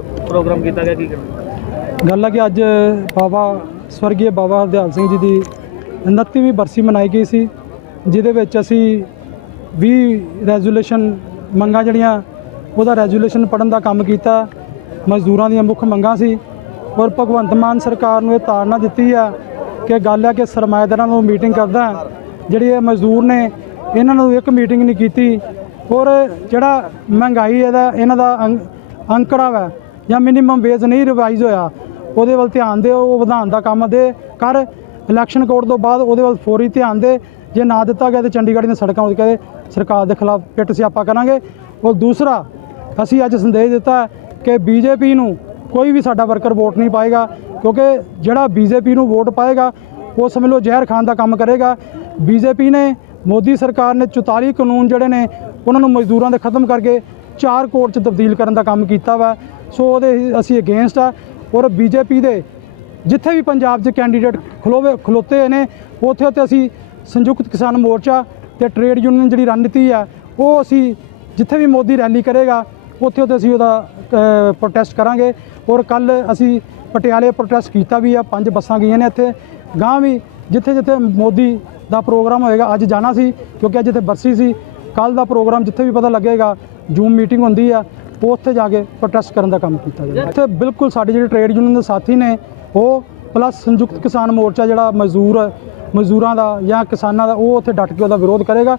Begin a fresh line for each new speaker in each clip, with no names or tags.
Programme ਕੀਤਾ ਗਿਆ, ਕੀ ਕਰਨਾ?
ਗੱਲ ਹੈ ਕਿ ਅੱਜ ਬਾਬਾ ਸਵਰਗੀ ਬਾਬਾ ਹਰਦਿਆਲ ਸਿੰਘ ਜੀ ਦੀ 29ਵੀਂ ਬਰਸੀ ਮਨਾਈ ਗਈ ਸੀ, ਜਿਹਦੇ ਵਿੱਚ ਅਸੀਂ 20 ਰੈਜ਼ੋਲੂਸ਼ਨ ਮੰਗਾਂ ਜਿਹੜੀਆਂ, ਉਹਦਾ ਰੈਜ਼ੋਲੂਸ਼ਨ ਪੜਨ ਦਾ ਕੰਮ ਕੀਤਾ। ਮਜ਼ਦੂਰਾਂ ਦੀਆਂ ਮੁੱਖ ਮੰਗਾਂ ਸੀ ਔਰ ਭਗਵੰਤ ਮਾਨ ਸਰਕਾਰ ਨੂੰ ਇਹ ਤਾੜਨਾ ਦਿੱਤੀ ਆ ਕਿ ਗੱਲ ਹੈ ਕਿ ਸਰਮਾਏਦਾਰਾਂ ਨੂੰ ਮੀਟਿੰਗ ਕਰਦਾ ਜਿਹੜੀ ਇਹ ਮਜ਼ਦੂਰ ਨੇ, ਇਹਨਾਂ ਨੂੰ ਇੱਕ ਮੀਟਿੰਗ ਨਹੀਂ ਕੀਤੀ ਔਰ ਜਿਹੜਾ ਮਹਿੰਗਾਈ ਇਹਦਾ ਇਹਨਾਂ ਦਾ ਅੰਕ- ਅੰਕੜਾ ਵਾ। ਜਾਂ ਮਿਨੀਮਮ ਵੇਜ ਨਹੀਂ ਰਿਵਾਈਜ਼ ਹੋਇਆ, ਉਹਦੇ ਵੱਲ ਧਿਆਨ ਦਿਓ, ਉਹ ਵਧਾਉਣ ਦਾ ਕੰਮ ਦੇ, ਕਰ। ਇਲੈਕਸ਼ਨ ਕੋਡ ਤੋਂ ਬਾਅਦ ਉਹਦੇ ਵੱਲ ਫੌਰੀ ਧਿਆਨ ਦੇ। ਜੇ ਨਾ ਦਿੱਤਾ ਗਿਆ ਤੇ ਚੰਡੀਗੜ੍ਹ ਦੀਆਂ ਸੜਕਾਂ ਉੱਤੇ ਸਰਕਾਰ ਦੇ ਖਿਲਾਫ ਪਿੱਟ ਸਿਆਪਾ ਕਰਾਂਗੇ। ਔਰ ਦੂਸਰਾ, ਅਸੀਂ ਅੱਜ ਸੰਦੇਸ਼ ਦਿੱਤਾ ਹੈ ਕਿ ਬੀਜੇਪੀ ਨੂੰ ਕੋਈ ਵੀ ਸਾਡਾ ਵਰਕਰ ਵੋਟ ਨਹੀਂ ਪਾਏਗਾ, ਕਿਉਂਕਿ ਜਿਹੜਾ ਬੀਜੇਪੀ ਨੂੰ ਵੋਟ ਪਾਏਗਾ, ਉਹ ਸਮਝ ਲਓ ਜ਼ਹਿਰ ਖਾਨ ਦਾ ਕੰਮ ਕਰੇਗਾ। ਬੀਜੇਪੀ ਨੇ ਮੋਦੀ ਸਰਕਾਰ ਨੇ 44 ਕਾਨੂੰਨ ਜਿਹੜੇ ਨੇ, ਉਹਨਾਂ ਨੂੰ ਮਜ਼ਦੂਰਾਂ ਦੇ ਖਤਮ ਕਰਕੇ ਚਾਰ ਕੋਡ 'ਚ ਤਬਦੀਲ ਕਰਨ ਦਾ ਕੰਮ ਕੀਤਾ ਵਾ। ਸੋ ਉਹਦੇ ਅਸੀਂ ਅਗੇਂਸਟ ਆ ਔਰ ਬੀਜੇਪੀ ਦੇ ਜਿੱਥੇ ਵੀ ਪੰਜਾਬ 'ਚ ਕੈਂਡੀਡੇਟ ਖਲੋਵੇ ਖਲੋਤੇ ਨੇ, ਉੱਥੇ ਉੱਥੇ ਅਸੀਂ ਸੰਯੁਕਤ ਕਿਸਾਨ ਮੋਰਚਾ ਤੇ ਟ੍ਰੇਡ ਯੂਨੀਅਨ ਜਿਹੜੀ ਰਣਨੀਤੀ ਆ, ਉਹ ਅਸੀਂ ਜਿੱਥੇ ਵੀ ਮੋਦੀ ਰੈਲੀ ਕਰੇਗਾ, ਉੱਥੇ ਉੱਥੇ ਅਸੀਂ ਉਹਦਾ ਪ੍ਰੋਟੈਸਟ ਕਰਾਂਗੇ। ਔਰ ਕੱਲ ਅਸੀਂ ਪਟਿਆਲੇ ਪ੍ਰੋਟੈਸਟ ਕੀਤਾ ਵੀ ਆ, ਪੰਜ ਬੱਸਾਂ ਗਈਆਂ ਨੇ ਇੱਥੇ। ਗਾਂ ਵੀ ਜਿੱਥੇ ਜਿੱਥੇ ਮੋਦੀ ਦਾ ਪ੍ਰੋਗਰਾਮ ਹੋਏਗਾ, ਅੱਜ ਜਾਣਾ ਸੀ, ਕਿਉਂਕਿ ਅੱਜ ਇੱਥੇ ਬਰਸੀ ਸੀ। ਕੱਲ ਦਾ ਪ੍ਰੋਗਰਾਮ ਜਿੱਥੇ ਵੀ ਪਤਾ ਲੱਗੇਗਾ ਜੂਮ ਮੀਟਿੰਗ ਹੁੰਦੀ ਆ ਉਹ ਉੱਥੇ ਜਾ ਕੇ ਪ੍ਰੋਟੈਸਟ ਕਰਨ ਦਾ ਕੰਮ ਕੀਤਾ ਜਾਏਗਾ। ਇੱਥੇ ਬਿਲਕੁਲ ਸਾਡੇ ਜਿਹੜੇ ਟ੍ਰੇਡ ਯੂਨੀਅਨ ਦੇ ਸਾਥੀ ਨੇ, ਉਹ ਪਲੱਸ ਸੰਯੁਕਤ ਕਿਸਾਨ ਮੋਰਚਾ ਜਿਹੜਾ ਮਜ਼ਦੂਰ, ਮਜ਼ਦੂਰਾਂ ਦਾ ਜਾਂ ਕਿਸਾਨਾਂ ਦਾ, ਉਹ ਉੱਥੇ ਡਟ ਕੇ ਉਹਦਾ ਵਿਰੋਧ ਕਰੇਗਾ।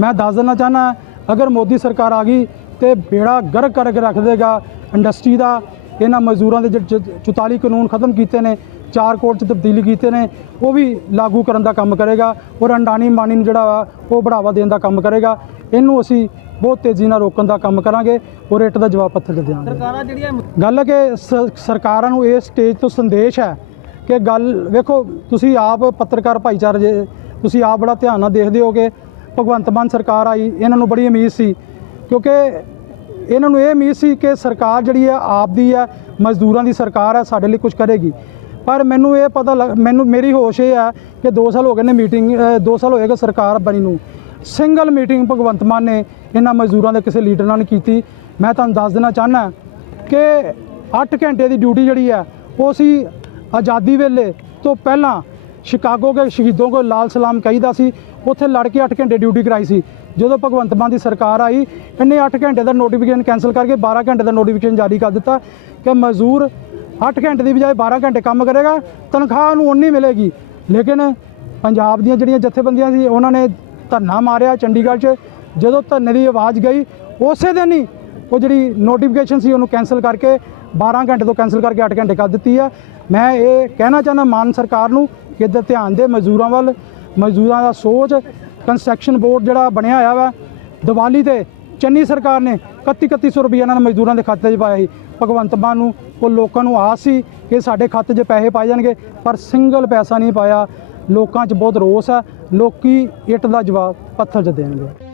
ਮੈਂ ਦੱਸ ਦੇਣਾ ਚਾਹਨਾ ਅਗਰ ਮੋਦੀ ਸਰਕਾਰ ਆ ਗਈ ਤੇ ਬੇੜਾ ਗਰਕ ਕਰਕੇ ਰੱਖ ਦੇਗਾ ਇੰਡਸਟਰੀ ਦਾ ਇਹਨਾਂ ਮਜ਼ਦੂਰਾਂ ਦੇ ਜਿਹੜੇ 44 ਕਾਨੂੰਨ ਖਤਮ ਕੀਤੇ ਨੇ ਚਾਰ ਕੋਡ 'ਚ ਤਬਦੀਲੀ ਕੀਤੇ ਨੇ ਉਹ ਵੀ ਲਾਗੂ ਕਰਨ ਦਾ ਕੰਮ ਕਰੇਗਾ ਔਰ ਅੰਡਾਨੀ ਮਾਨੀ ਨੂੰ ਜਿਹੜਾ ਵਾ ਉਹ ਬੜਾਵਾ ਦੇਣ ਦਾ ਕੰਮ ਕਰੇਗਾ। ਇਹਨੂੰ ਅਸੀਂ ਬਹੁਤ ਤੇਜ਼ੀ ਨਾਲ ਰੋਕਣ ਦਾ ਕੰਮ ਕਰਾਂਗੇ ਔਰ ਇੱਟ ਦਾ ਜਵਾਬ ਪੱਥਰ ਤੇ ਦੇਵਾਂਗੇ।
ਸਰਕਾਰਾਂ ਜਿਹੜੀਆਂ
ਗੱਲ ਹੈ ਕਿ ਸਰਕਾਰਾਂ ਨੂੰ ਇਸ ਸਟੇਜ ਤੋਂ ਸੰਦੇਸ਼ ਹੈ ਕਿ ਗੱਲ ਵੇਖੋ ਤੁਸੀਂ ਆਪ ਪੱਤਰਕਾਰ ਭਾਈਚਾਰਾ ਜੇ ਤੁਸੀਂ ਆਪ ਬੜਾ ਧਿਆਨ ਨਾਲ ਦੇਖਦੇ ਹੋਗੇ ਭਗਵੰਤ ਮਾਨ ਸਰਕਾਰ ਆਈ ਇਹਨਾਂ ਨੂੰ ਬੜੀ ਉਮੀਦ ਸੀ ਕਿਉਂਕਿ ਇਹਨਾਂ ਨੂੰ ਇਹ ਉਮੀਦ ਸੀ ਕਿ ਸਰਕਾਰ ਜਿਹੜੀ ਹੈ ਆਪ ਦੀ ਹੈ, ਮਜ਼ਦੂਰਾਂ ਦੀ ਸਰਕਾਰ ਹੈ, ਸਾਡੇ ਲਈ ਕੁਝ ਕਰੇਗੀ। ਪਰ ਮੈਨੂੰ ਇਹ ਪਤਾ ਲੱਗ, ਮੈਨੂੰ, ਮੇਰੀ ਹੋਸ਼ ਇਹ ਹੈ ਕਿ 2 ਸਾਲ ਹੋ ਗਏ ਨੇ ਮੀਟਿੰਗ 2 ਸਾਲ ਹੋਏਗਾ ਸਰਕਾਰ ਬਣੀ ਨੂੰ। ਸਿੰਗਲ ਮੀਟਿੰਗ ਭਗਵੰਤ ਮਾਨ ਨੇ ਇਹਨਾਂ ਮਜ਼ਦੂਰਾਂ ਦੇ ਕਿਸੇ ਲੀਡਰ ਨਾਲ ਨਹੀਂ ਕੀਤੀ। ਮੈਂ ਤੁਹਾਨੂੰ ਦੱਸ ਦੇਣਾ ਚਾਹਨਾ ਕਿ 8 ਘੰਟੇ ਦੀ ਡਿਊਟੀ ਜਿਹੜੀ ਹੈ, ਉਹ ਅਸੀਂ ਆਜ਼ਾਦੀ ਵੇਲੇ ਤੋਂ ਪਹਿਲਾਂ ਸ਼ਿਕਾਗੋ ਦੇ ਸ਼ਹੀਦੋਂ ਕੋ ਲਾਲ ਸਲਾਮ ਕਹੀਦਾ ਸੀ। ਉੱਥੇ ਲੜ ਕੇ 8 ਘੰਟੇ ਡਿਊਟੀ ਕਰਾਈ ਸੀ। ਜਦੋਂ ਭਗਵੰਤ ਮਾਨ ਦੀ ਸਰਕਾਰ ਆਈ, ਇਹਨੇ 8 ਘੰਟੇ ਦਾ ਨੋਟੀਫਿਕੇਸ਼ਨ ਕੈਨਸਲ ਕਰਕੇ 12 ਘੰਟੇ ਦਾ ਨੋਟੀਫਿਕੇਸ਼ਨ ਜਾਰੀ ਕਰ ਦਿੱਤਾ ਕਿ ਮਜ਼ਦੂਰ 8 ਘੰਟੇ ਦੀ ਬਜਾਏ 12 ਘੰਟੇ ਕੰਮ ਕਰੇਗਾ, ਤਨਖਾਹ ਨੂੰ ਉਨੀ ਮਿਲੇਗੀ। ਲੇਕਿਨ ਪੰਜਾਬ ਦੀਆਂ ਜਿਹੜੀਆਂ ਜਥੇਬੰਦੀਆਂ ਸੀ, ਉਹਨਾਂ ਨੇ ਧਰਨਾ ਮਾਰਿਆ ਚੰਡੀਗੜ੍ਹ 'ਚ। ਜਦੋਂ ਧਰਨੇ ਦੀ ਆਵਾਜ਼ ਗਈ, ਉਸੇ ਦਿਨ ਹੀ ਉਹ ਜਿਹੜੀ ਨੋਟੀਫਿਕੇਸ਼ਨ ਸੀ ਉਹਨੂੰ ਕੈਨਸਲ ਕਰਕੇ 12 ਘੰਟੇ ਤੋਂ ਕੈਨਸਲ ਕਰਕੇ 8 ਘੰਟੇ ਕਰ ਦਿੱਤੀ ਹੈ ਮੈਂ ਇਹ ਕਹਿਣਾ ਚਾਹੁੰਦਾ ਮਾਨ ਸਰਕਾਰ ਨੂੰ ਕਿ ਇੱਧਰ ਧਿਆਨ ਦੇ ਮਜ਼ਦੂਰਾਂ ਵੱਲ, ਮਜ਼ਦੂਰਾਂ ਦਾ ਸੋਚ ਕੰਸਟਰਕਸ਼ਨ ਬੋਰਡ ਜਿਹੜਾ ਬਣਿਆ ਹੋਇਆ ਵਾ, ਦੀਵਾਲੀ ਤੇ ਚੰਨੀ ਸਰਕਾਰ ਨੇ 31 3100 ਰੁਪਏ ਇਹਨਾਂ ਨੇ ਮਜ਼ਦੂਰਾਂ ਦੇ ਖਾਤੇ 'ਚ ਪਾਇਆ ਸੀ। ਭਗਵੰਤ ਮਾਨ ਨੂੰ, ਉਹ ਲੋਕਾਂ ਨੂੰ ਆਸ ਸੀ ਕਿ ਸਾਡੇ ਖਾਤੇ 'ਚ ਪੈਸੇ ਪਾਏ ਜਾਣਗੇ, ਪਰ ਸਿੰਗਲ ਪੈਸਾ ਨਹੀਂ ਪਾਇਆ। ਲੋਕਾਂ 'ਚ ਬਹੁਤ ਰੋਸ ਹੈ ਲੋਕੀ ਇੱਟ ਦਾ ਜਵਾਬ ਪੱਥਰ 'ਚ ਦੇਣਗੇ।